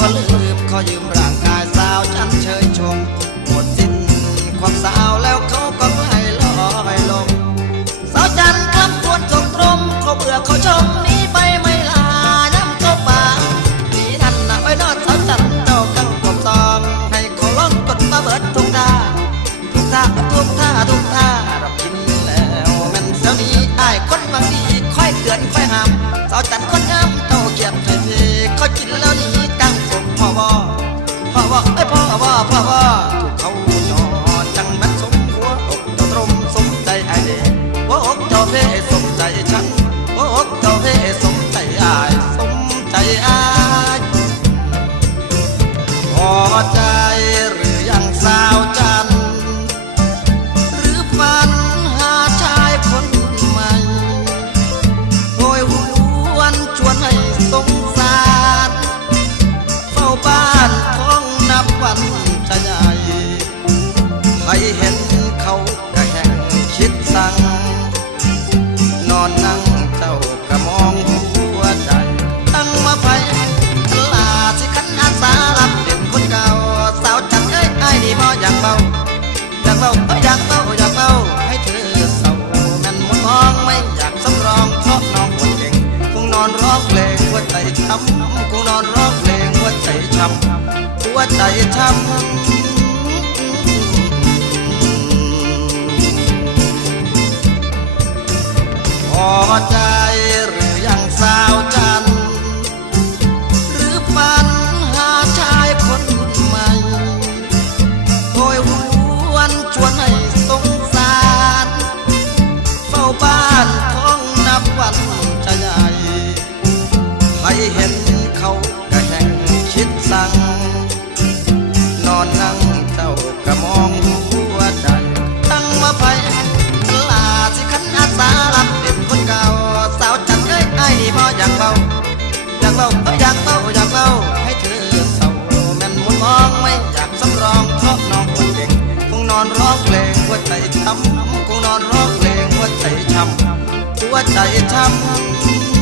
ก็ลืมขอยืมร่างกายสาวฉันเชยชมหมดสิ้นความสาวแล้วเขาก็ไหลลอยลงสาวจันคำควรจงตรมเขาเบื่อเขาชมนี้ไปไม่ลาย้ำเขาป่าหนีทันนะไปนอนสาวจันเจ้ากังกบซองให้เขาล้องกดมาเบิดทุกท่าทุกท่าทุกท่าทุกท่ารับกินแล้วมันเสียนี้ไอ้คน ตั้ เมาอยากเมาอยากเมาให้เธอเศร้ามันมุนมองไม่อยากสำรองเพราะน้องคนเก่งคงนอนร้องเพลงหัวใจช้ำคงนอนร้องเพลงหัวใจช้ำหัวใจช้ำัง นอนนั่งเจ้าก็มองหัวใจตั้งมาไฟลาสิขันอาสารับเป็นคนเก่าสาวจันเอ้ยไอ้ายนี่บ่อยากเบาอยากเบาเอ้ยอยากเบาอยากเบาให้เธอเศร้าแม่นมุนมองไม่อยากสำรองเพราะน้องคนเก่งคงนอนร้องเพลงหัวใจช้ำคงนอนร้องเพลงหัวใจช้ำหัวใจช้ำ